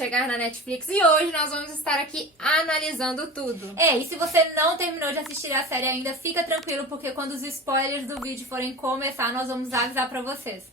chegar na Netflix e hoje nós vamos estar aqui analisando tudo. E se você não terminou de assistir a série ainda, fica tranquilo, porque quando os spoilers do vídeo forem começar, nós vamos avisar pra vocês.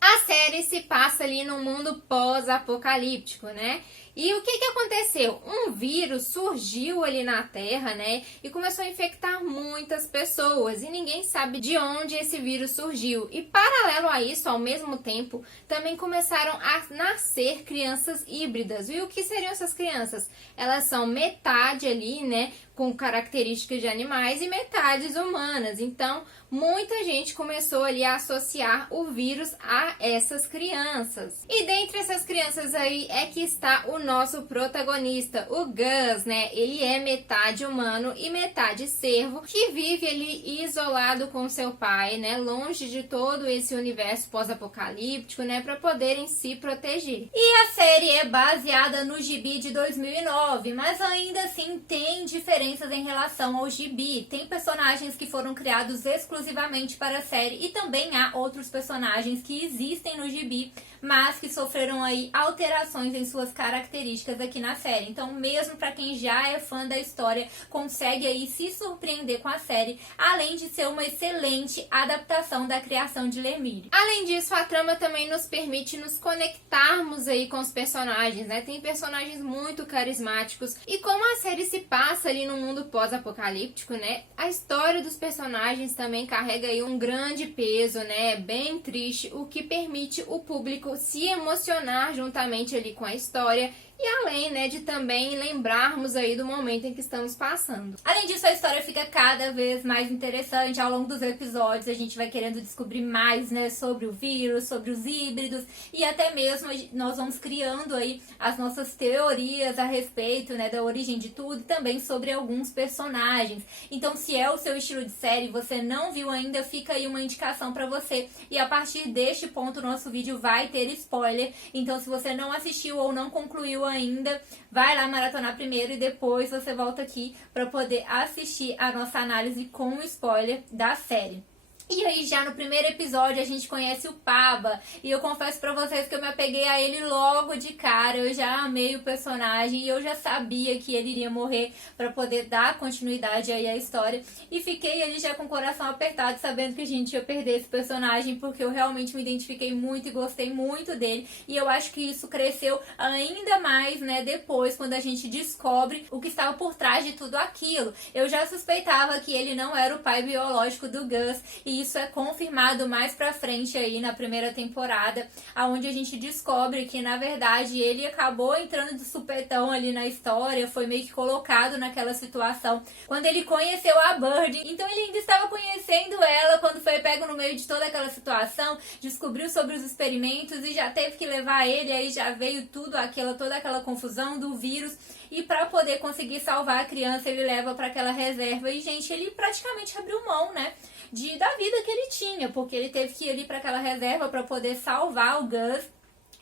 A série se passa ali num mundo pós-apocalíptico, né? E o que aconteceu? Um vírus surgiu ali na Terra, né? E começou a infectar muitas pessoas. E ninguém sabe de onde esse vírus surgiu. E paralelo a isso, ao mesmo tempo, também começaram a nascer crianças híbridas. E o que seriam essas crianças? Elas são metade ali, né? Com características de animais e metades humanas. Então, muita gente começou ali a associar o vírus a essas crianças. E dentre essas crianças aí é que está o nosso protagonista, o Gus, né? Ele é metade humano e metade cervo, que vive ali isolado com seu pai, né? Longe de todo esse universo pós-apocalíptico, né? Para poderem se proteger. E a série é baseada no gibi de 2009, mas ainda assim tem diferenças em relação ao gibi. Tem personagens que foram criados exclusivamente para a série e também há outros personagens que existem no gibi, mas que sofreram aí alterações em suas características aqui na série. Então, mesmo para quem já é fã da história, consegue aí se surpreender com a série, além de ser uma excelente adaptação da criação de Lemire. Além disso, a trama também nos permite nos conectarmos aí com os personagens, né? Tem personagens muito carismáticos e como a série se passa ali no mundo pós-apocalíptico, né? A história dos personagens também carrega aí um grande peso, né? Bem triste, o que permite o público se emocionar juntamente ali com a história e além, né, de também lembrarmos aí do momento em que estamos passando. Além disso, a história fica cada vez mais interessante. Ao longo dos episódios, a gente vai querendo descobrir mais, né, sobre o vírus, sobre os híbridos e até mesmo nós vamos criando aí as nossas teorias a respeito, né, da origem de tudo e também sobre alguns personagens. Então, se é o seu estilo de série e você não viu ainda, fica aí uma indicação pra você. E a partir deste ponto, o nosso vídeo vai ter spoiler. Então, se você não assistiu ou não concluiu ainda, vai lá maratonar primeiro e depois você volta aqui para poder assistir a nossa análise com spoiler da série. E aí já no primeiro episódio a gente conhece o Paba, e eu confesso pra vocês que eu me apeguei a ele logo de cara. Eu já amei o personagem e eu já sabia que ele iria morrer pra poder dar continuidade aí à história, e fiquei ali já com o coração apertado sabendo que a gente ia perder esse personagem, porque eu realmente me identifiquei muito e gostei muito dele, e eu acho que isso cresceu ainda mais, né, depois quando a gente descobre o que estava por trás de tudo aquilo. Eu já suspeitava que ele não era o pai biológico do Gus, e isso é confirmado mais pra frente aí na primeira temporada, onde a gente descobre que na verdade ele acabou entrando de supetão ali na história, foi meio que colocado naquela situação quando ele conheceu a Bird. Então ele ainda estava conhecendo ela quando foi pego no meio de toda aquela situação, descobriu sobre os experimentos e já teve que levar ele, aí já veio toda aquela confusão do vírus. E para poder conseguir salvar a criança, ele leva para aquela reserva. E, gente, ele praticamente abriu mão, né, da vida que ele tinha, porque ele teve que ir ali para aquela reserva para poder salvar o Gus.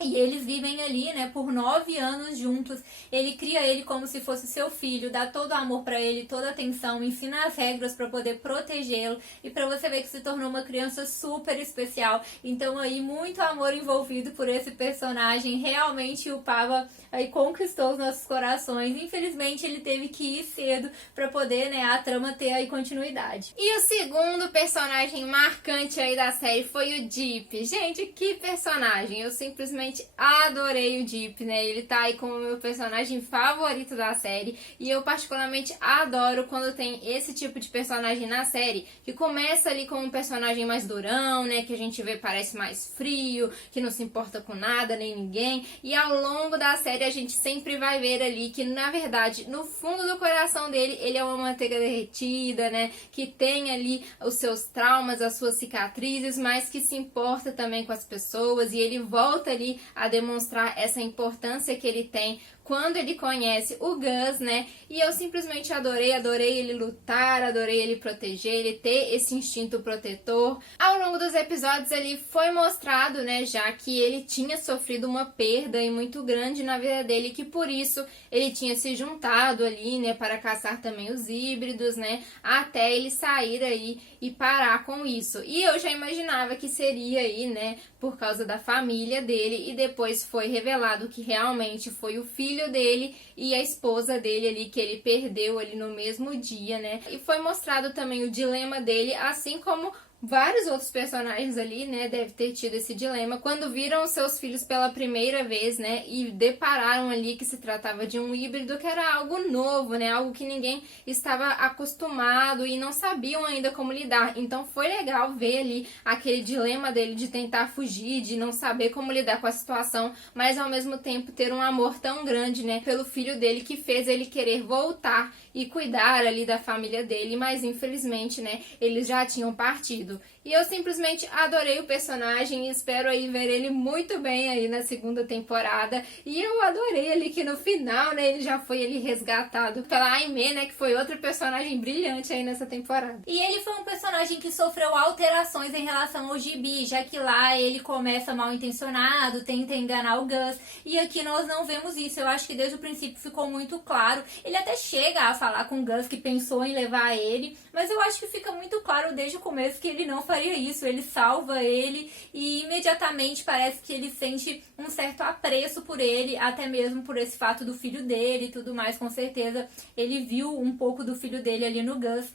E eles vivem ali, né, por 9 anos juntos. Ele cria ele como se fosse seu filho, dá todo o amor pra ele, toda a atenção, ensina as regras pra poder protegê-lo. E pra você ver que se tornou uma criança super especial. Então aí, muito amor envolvido por esse personagem. Realmente o Pava aí conquistou os nossos corações. Infelizmente ele teve que ir cedo pra poder, né, a trama ter aí continuidade. E o segundo personagem marcante aí da série foi o Deep. Gente, que personagem! Eu simplesmente adorei o Deep, né? Ele tá aí como meu personagem favorito da série. E eu particularmente adoro quando tem esse tipo de personagem na série, que começa ali com um personagem mais durão, né? Que a gente vê parece mais frio, que não se importa com nada nem ninguém. E ao longo da série a gente sempre vai ver ali que, na verdade, no fundo do coração dele, ele é uma manteiga derretida, né? Que tem ali os seus traumas, as suas cicatrizes, mas que se importa também com as pessoas. E ele volta ali a demonstrar essa importância que ele tem quando ele conhece o Gus, né? E eu simplesmente adorei ele lutar, adorei ele proteger, ele ter esse instinto protetor. Ao longo dos episódios ele foi mostrado, né, já que ele tinha sofrido uma perda aí muito grande na vida dele, que por isso ele tinha se juntado ali, né, para caçar também os híbridos, né, até ele sair aí e parar com isso. E eu já imaginava que seria aí, né, por causa da família dele, dele e depois foi revelado que realmente foi o filho dele e a esposa dele ali que ele perdeu ali no mesmo dia, né? E foi mostrado também o dilema dele, assim como vários outros personagens ali, né, deve ter tido esse dilema quando viram seus filhos pela primeira vez, né, e depararam ali que se tratava de um híbrido que era algo novo, né, algo que ninguém estava acostumado e não sabiam ainda como lidar. Então foi legal ver ali aquele dilema dele de tentar fugir, de não saber como lidar com a situação, mas ao mesmo tempo ter um amor tão grande, né, pelo filho dele que fez ele querer voltar e cuidar ali da família dele, mas infelizmente, né, eles já tinham partido. E eu simplesmente adorei o personagem e espero aí ver ele muito bem aí na segunda temporada. E eu adorei ali que no final, né, ele já foi ele resgatado pela Aimee, né, que foi outro personagem brilhante aí nessa temporada. E ele foi um personagem que sofreu alterações em relação ao gibi, já que lá ele começa mal intencionado, tenta enganar o Gus, e aqui nós não vemos isso. Eu acho que desde o princípio ficou muito claro. Ele até chega a falar com o Gus que pensou em levar ele, mas eu acho que fica muito claro desde o começo que ele não faria isso. Ele salva ele e imediatamente parece que ele sente um certo apreço por ele, até mesmo por esse fato do filho dele e tudo mais. Com certeza ele viu um pouco do filho dele ali no Gus.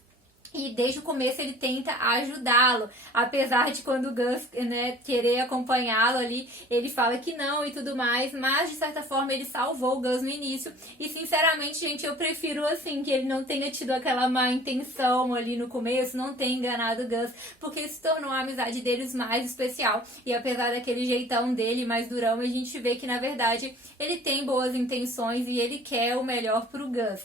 E desde o começo ele tenta ajudá-lo, apesar de quando o Gus, né, querer acompanhá-lo ali, ele fala que não e tudo mais, mas de certa forma ele salvou o Gus no início. E sinceramente, gente, eu prefiro assim, que ele não tenha tido aquela má intenção ali no começo, não tenha enganado o Gus, porque isso tornou a amizade deles mais especial. E apesar daquele jeitão dele mais durão, a gente vê que na verdade ele tem boas intenções e ele quer o melhor pro Gus.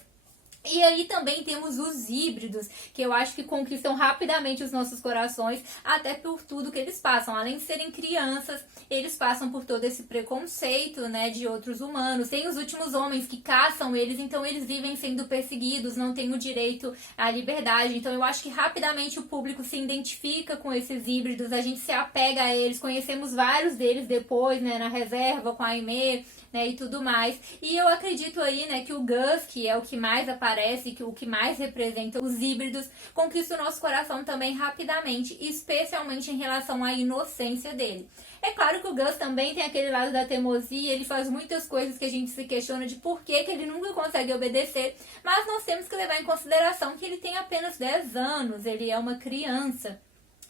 E aí também temos os híbridos, que eu acho que conquistam rapidamente os nossos corações, até por tudo que eles passam. Além de serem crianças, eles passam por todo esse preconceito, né, de outros humanos. Tem os últimos homens que caçam eles, então eles vivem sendo perseguidos, não têm o direito à liberdade. Então eu acho que rapidamente o público se identifica com esses híbridos, a gente se apega a eles, conhecemos vários deles depois, né, na reserva com a Aimee, né, e tudo mais. E eu acredito aí, né, que o Gus, que é o que mais aparece, que o que mais representa os híbridos, conquista o nosso coração também rapidamente, especialmente em relação à inocência dele. É claro que o Gus também tem aquele lado da teimosia, ele faz muitas coisas que a gente se questiona de por que ele nunca consegue obedecer, mas nós temos que levar em consideração que ele tem apenas 10 anos, ele é uma criança.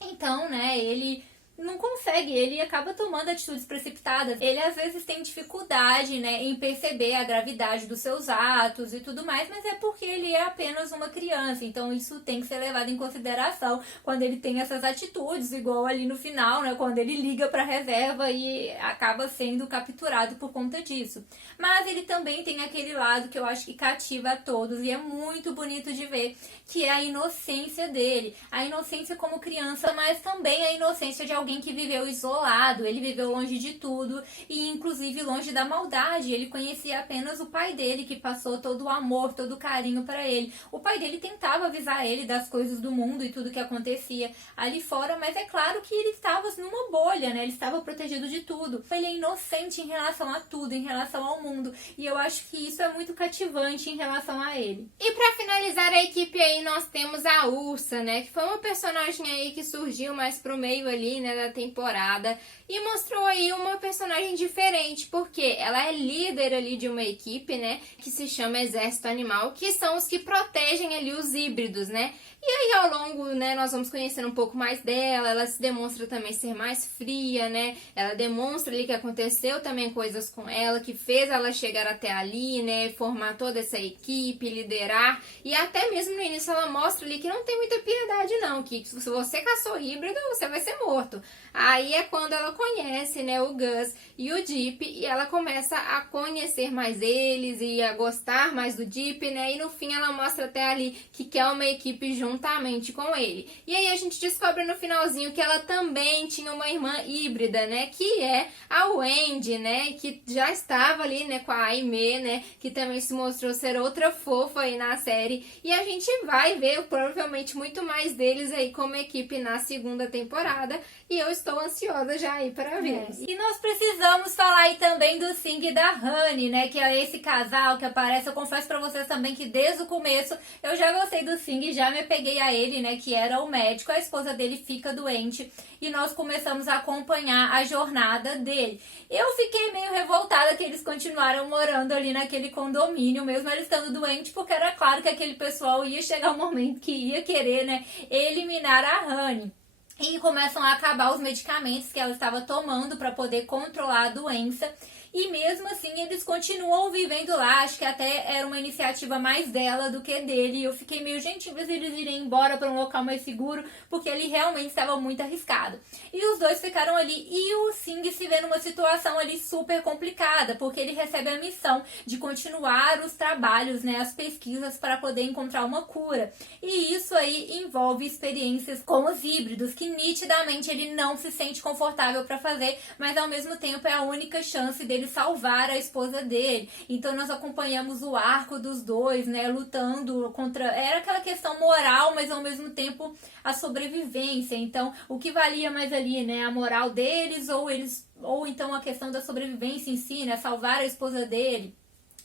Então, né, ele não consegue, ele acaba tomando atitudes precipitadas. Ele às vezes tem dificuldade, né, em perceber a gravidade dos seus atos e tudo mais, mas é porque ele é apenas uma criança, então isso tem que ser levado em consideração quando ele tem essas atitudes, igual ali no final, né, quando ele liga pra reserva e acaba sendo capturado por conta disso. Mas ele também tem aquele lado que eu acho que cativa a todos e é muito bonito de ver, que é a inocência dele, a inocência como criança, mas também a inocência de alguém que viveu isolado, ele viveu longe de tudo e inclusive longe da maldade. Ele conhecia apenas o pai dele, que passou todo o amor, todo o carinho para ele. O pai dele tentava avisar ele das coisas do mundo e tudo que acontecia ali fora, mas é claro que ele estava numa bolha, né? Ele estava protegido de tudo. Ele é inocente em relação a tudo, em relação ao mundo, e eu acho que isso é muito cativante em relação a ele. E pra finalizar a equipe aí, nós temos a Ursa, né, que foi uma personagem aí que surgiu mais pro meio ali, né, da temporada e mostrou aí uma personagem diferente, porque ela é líder ali de uma equipe, né, que se chama Exército Animal, que são os que protegem ali os híbridos, né. E aí ao longo, né, nós vamos conhecendo um pouco mais dela, ela se demonstra também ser mais fria, né, ela demonstra ali que aconteceu também coisas com ela, que fez ela chegar até ali, né, formar toda essa equipe, liderar, e até mesmo no início ela mostra ali que não tem muita piedade não, que se você caçou híbrido, você vai ser morto. Aí é quando ela conhece, né, o Gus e o Deep, e ela começa a conhecer mais eles e a gostar mais do Deep, né, e no fim ela mostra até ali que quer uma equipe juntamente com ele. E aí a gente descobre no finalzinho que ela também tinha uma irmã híbrida, né, que é a Wendy, né, que já estava ali, né, com a Aimee, né, que também se mostrou ser outra fofa aí na série, e a gente vai ver provavelmente muito mais deles aí como equipe na segunda temporada. e eu estou ansiosa já aí para ver. E nós precisamos falar aí também do Sing e da Honey, né, que é esse casal que aparece. Eu confesso pra vocês também que desde o começo eu já gostei do Sing, já me apeguei a ele, né, que era o médico. A esposa dele fica doente e nós começamos a acompanhar a jornada dele. Eu fiquei meio revoltada que eles continuaram morando ali naquele condomínio, mesmo ele estando doente, porque era claro que aquele pessoal ia chegar um momento que ia querer, né, eliminar a Honey. E começam a acabar os medicamentos que ela estava tomando para poder controlar a doença. E mesmo assim eles continuam vivendo lá. Acho que até era uma iniciativa mais dela do que dele. E eu fiquei meio, gente, em vez de eles irem embora para um local mais seguro, porque ele realmente estava muito arriscado. E os dois ficaram ali. E o Sing se vê numa situação ali super complicada, porque ele recebe a missão de continuar os trabalhos, né, as pesquisas para poder encontrar uma cura. E isso aí envolve experiências com os híbridos, que nitidamente ele não se sente confortável para fazer, mas ao mesmo tempo é a única chance dele salvar a esposa dele. Então nós acompanhamos o arco dos dois, né, lutando contra... Era aquela questão moral, mas ao mesmo tempo a sobrevivência. Então, o que valia mais ali, né, a moral deles ou então a questão da sobrevivência em si, né, salvar a esposa dele.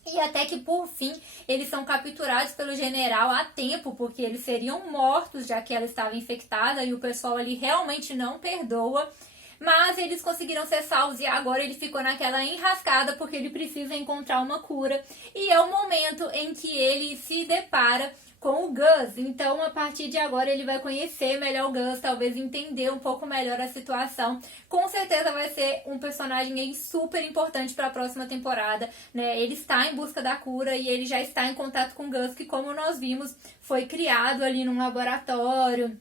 E até que, por fim, eles são capturados pelo general a tempo, porque eles seriam mortos, já que ela estava infectada e o pessoal ali realmente não perdoa. Mas eles conseguiram ser salvos e agora ele ficou naquela enrascada porque ele precisa encontrar uma cura. E é o momento em que ele se depara com o Gus. Então, a partir de agora, ele vai conhecer melhor o Gus, talvez entender um pouco melhor a situação. Com certeza vai ser um personagem aí super importante para a próxima temporada, né? Ele está em busca da cura e ele já está em contato com o Gus, que, como nós vimos, foi criado ali num laboratório.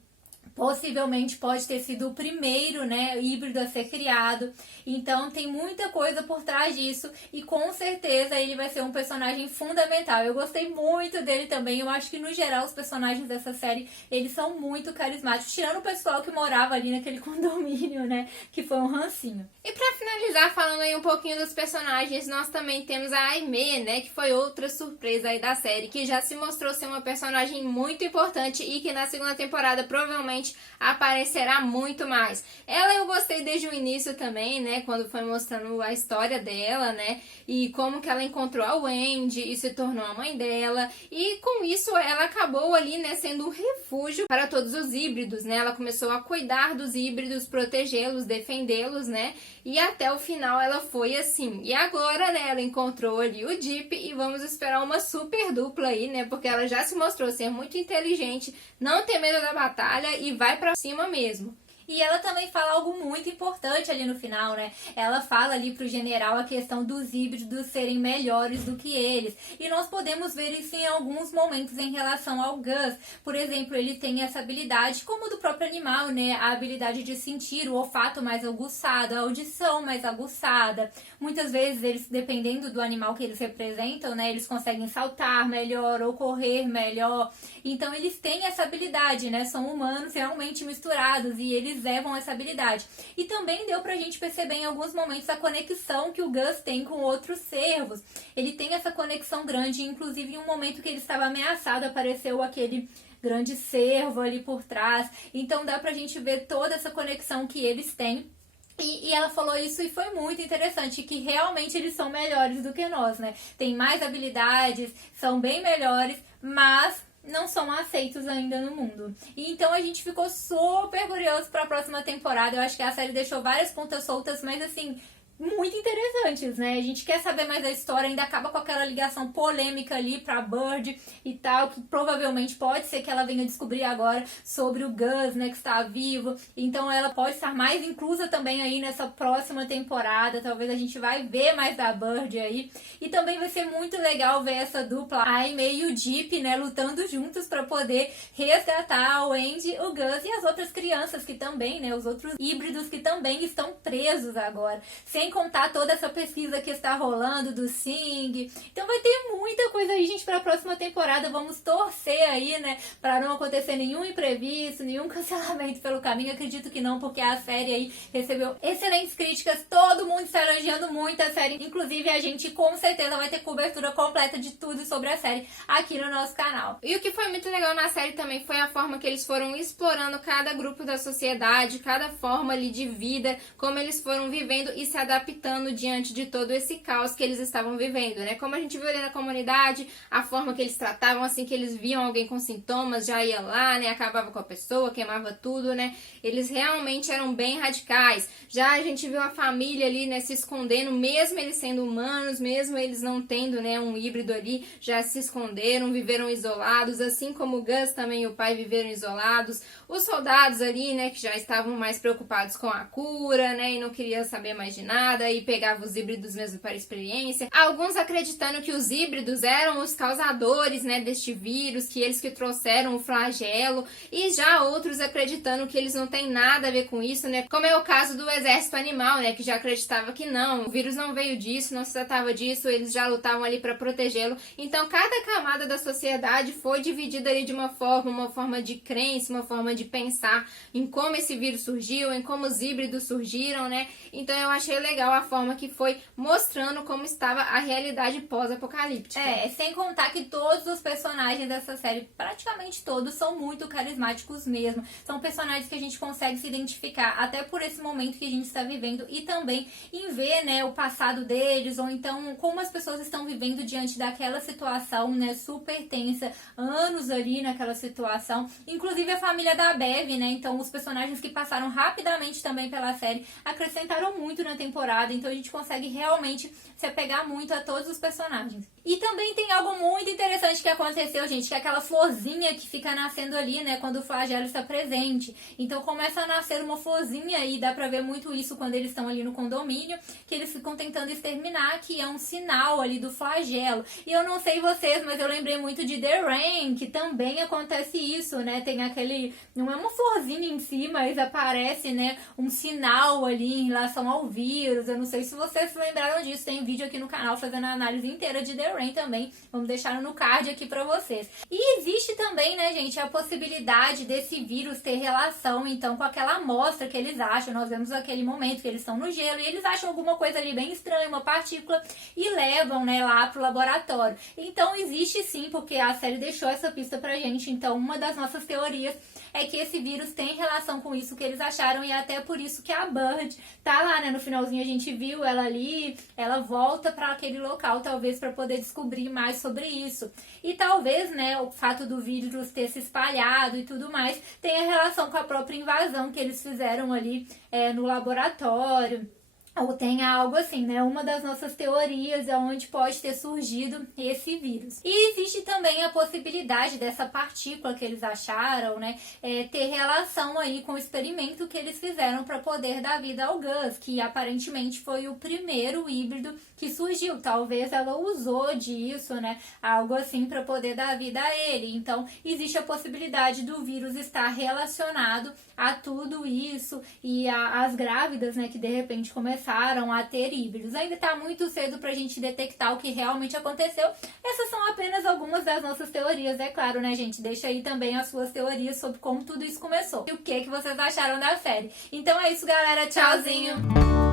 Possivelmente pode ter sido o primeiro, né, híbrido a ser criado. Então tem muita coisa por trás disso e com certeza ele vai ser um personagem fundamental. Eu gostei muito dele também. Eu acho que no geral os personagens dessa série, eles são muito carismáticos, tirando o pessoal que morava ali naquele condomínio, né, que foi um rancinho. E pra finalizar, falando aí um pouquinho dos personagens, nós também temos a Aimee, né, que foi outra surpresa aí da série, que já se mostrou ser uma personagem muito importante e que na segunda temporada provavelmente aparecerá muito mais. Ela eu gostei desde o início também, né, quando foi mostrando a história dela, né, e como que ela encontrou a Wendy e se tornou a mãe dela, e com isso ela acabou ali, né, sendo um refúgio para todos os híbridos, né, ela começou a cuidar dos híbridos, protegê-los, defendê-los, né, e até o final ela foi assim. E agora, né, ela encontrou ali o Deep e vamos esperar uma super dupla aí, né, porque ela já se mostrou ser muito inteligente, não tem medo da batalha e vai pra cima mesmo. E ela também fala algo muito importante ali no final, né? Ela fala ali pro general a questão dos híbridos serem melhores do que eles. E nós podemos ver isso em alguns momentos em relação ao Gus. Por exemplo, ele tem essa habilidade, como do próprio animal, né? A habilidade de sentir o olfato mais aguçado, a audição mais aguçada. Muitas vezes, eles, dependendo do animal que eles representam, né? Eles conseguem saltar melhor ou correr melhor. Então, eles têm essa habilidade, né? São humanos realmente misturados e eles levam essa habilidade. E também deu pra gente perceber em alguns momentos a conexão que o Gus tem com outros cervos. Ele tem essa conexão grande, inclusive em um momento que ele estava ameaçado, apareceu aquele grande cervo ali por trás. Então dá pra gente ver toda essa conexão que eles têm. E ela falou isso e foi muito interessante, que realmente eles são melhores do que nós, né? Tem mais habilidades, são bem melhores, mas não são aceitos ainda no mundo. E então a gente ficou super curioso para a próxima temporada. Eu acho que a série deixou várias pontas soltas, mas assim, muito interessantes, né? A gente quer saber mais da história, ainda acaba com aquela ligação polêmica ali pra Bird e tal, que provavelmente pode ser que ela venha descobrir agora sobre o Gus, né, que está vivo. Então ela pode estar mais inclusa também aí nessa próxima temporada. Talvez a gente vai ver mais da Bird aí. E também vai ser muito legal ver essa dupla, a Aimee e o Deep, né, lutando juntos pra poder resgatar o Andy, o Gus e as outras crianças que também, né, os outros híbridos que também estão presos agora. Sem sem contar toda essa pesquisa que está rolando do Sing. Então vai ter muita coisa aí, gente, para a próxima temporada. Vamos torcer aí, né, para não acontecer nenhum imprevisto, nenhum cancelamento pelo caminho. Acredito que não, porque a série aí recebeu excelentes críticas, todo mundo está elogiando muito a série. Inclusive a gente com certeza vai ter cobertura completa de tudo sobre a série aqui no nosso canal. E o que foi muito legal na série também foi a forma que eles foram explorando cada grupo da sociedade, cada forma ali de vida, como eles foram vivendo e se adaptando diante de todo esse caos que eles estavam vivendo, né? Como a gente viu ali na comunidade, a forma que eles tratavam, assim que eles viam alguém com sintomas, já ia lá, né? Acabava com a pessoa, queimava tudo, né? Eles realmente eram bem radicais. Já a gente viu a família ali, né, se escondendo, mesmo eles sendo humanos, mesmo eles não tendo, né, um híbrido ali, já se esconderam, viveram isolados, assim como o Gus também e o pai viveram isolados. Os soldados ali, né, que já estavam mais preocupados com a cura, né, e não queriam saber mais de nada, e pegavam os híbridos mesmo para experiência. Alguns acreditando que os híbridos eram os causadores, né, deste vírus, que eles que trouxeram o flagelo, e já outros acreditando que eles não têm nada a ver com isso, né, como é o caso do exército animal, né, que já acreditava que não, o vírus não veio disso, não se tratava disso, eles já lutavam ali para protegê-lo. Então cada camada da sociedade foi dividida ali de uma forma de crença, uma forma de pensar em como esse vírus surgiu, em como os híbridos surgiram, né? Então eu achei legal a forma que foi mostrando como estava a realidade pós-apocalíptica. Sem contar que todos os personagens dessa série, praticamente todos, são muito carismáticos mesmo. São personagens que a gente consegue se identificar, até por esse momento que a gente está vivendo, e também em ver, né, o passado deles, ou então como as pessoas estão vivendo diante daquela situação, né, super tensa, anos ali naquela situação. Inclusive a família da Bev, né, então os personagens que passaram rapidamente também pela série acrescentaram muito na temporada, então a gente consegue realmente se apegar muito a todos os personagens. E também tem algo muito interessante que aconteceu, gente, que é aquela florzinha que fica nascendo ali, né, quando o flagelo está presente. Então começa a nascer uma florzinha e dá pra ver muito isso quando eles estão ali no condomínio, que eles ficam tentando exterminar, que é um sinal ali do flagelo. E eu não sei vocês, mas eu lembrei muito de The Rain, que também acontece isso, né, tem aquele, não é uma florzinha em si, mas aparece, né, um sinal ali em relação ao vírus. Eu não sei se vocês se lembraram disso, tem um vídeo aqui no canal fazendo a análise inteira de The Rain também, vamos deixar no card aqui pra vocês. E existe também, né, gente, a possibilidade desse vírus ter relação, então, com aquela amostra que eles acham. Nós vemos aquele momento que eles estão no gelo e eles acham alguma coisa ali bem estranha, uma partícula, e levam, né, lá pro laboratório. Então existe sim, porque a série deixou essa pista pra gente. Então uma das nossas teorias é que esse vírus tem relação com isso que eles acharam, e até por isso que a Bird tá lá, né, no finalzinho a gente viu ela ali, ela volta para aquele local, talvez para poder descobrir mais sobre isso. E talvez, né, o fato do vírus ter se espalhado e tudo mais tenha relação com a própria invasão que eles fizeram ali no laboratório. Ou tenha algo assim, né? Uma das nossas teorias é onde pode ter surgido esse vírus. E existe também a possibilidade dessa partícula que eles acharam, né? Ter relação aí com o experimento que eles fizeram para poder dar vida ao Gus, que aparentemente foi o primeiro híbrido que surgiu. Talvez ela usou disso, né? Algo assim para poder dar vida a ele. Então, existe a possibilidade do vírus estar relacionado a tudo isso e as grávidas, né? Que de repente começaram a ter híbridos. Ainda tá muito cedo pra gente detectar o que realmente aconteceu. Essas são apenas algumas das nossas teorias, é claro, né, gente? Deixa aí também as suas teorias sobre como tudo isso começou. E o que vocês acharam da série. Então é isso, galera. Tchauzinho!